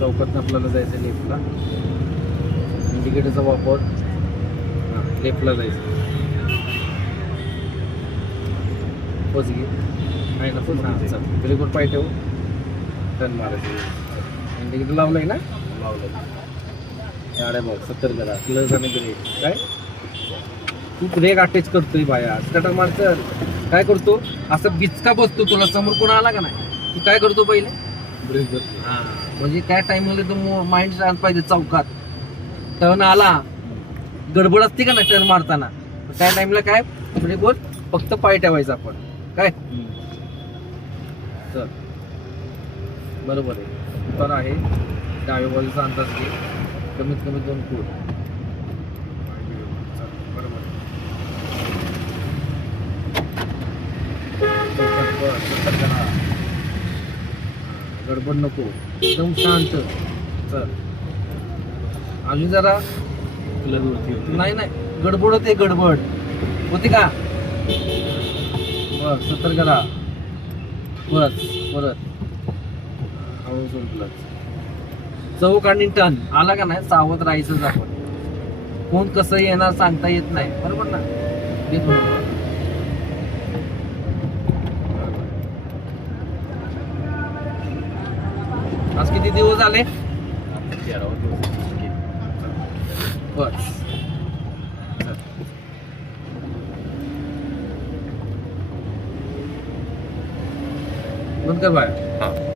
चौकात आपल्याला जायचं लेफ्टला. इंडिकेटरचा वापर. हां लेफ्टला जायचं. पोच घे आहे ना पोच. हां चल ब्रेकवर पाय ठेव. टर्न मारायचं. इंडिकेटर लावलंय ना. लावलं. गाड्या बघ 70 करा. क्लच आणि ब्रेक. काय तू ब्रेक अटॅच करतोय बाया. स्टार्टर मारचं काय करतो असं बिचका बसतो. तुला समोर कोण आला का नाही तू काय करतो पहिले ब्रेक करतो. हां म्हणजे काय टाइममध्ये तो माइंड शांत पाहिजे. चौकात टर्न आला गडबड असते का नाही टर्न मारताना. त्या टाइमला काय ब्रेकवर फक्त पाय ठेवायचा आपण. काय चल बरोबर आहे. तर आहे डाव्या बाजूचा अंदाज घे. कमीत कमी 2 फूट. बरोबर गडबड नको. एकदम शांत. चल अजून जरा नाही नाही गडबड होते. गडबड होती का बस 70 करा. परत परत हळू संपलंच. चौक आणि टर्न आला का नाही सावध राहायचंच आपण. कोण कसं येणार सांगता येत नाही. बरोबर ना. आज किती दिवस झाले. बस बंद कर बाय.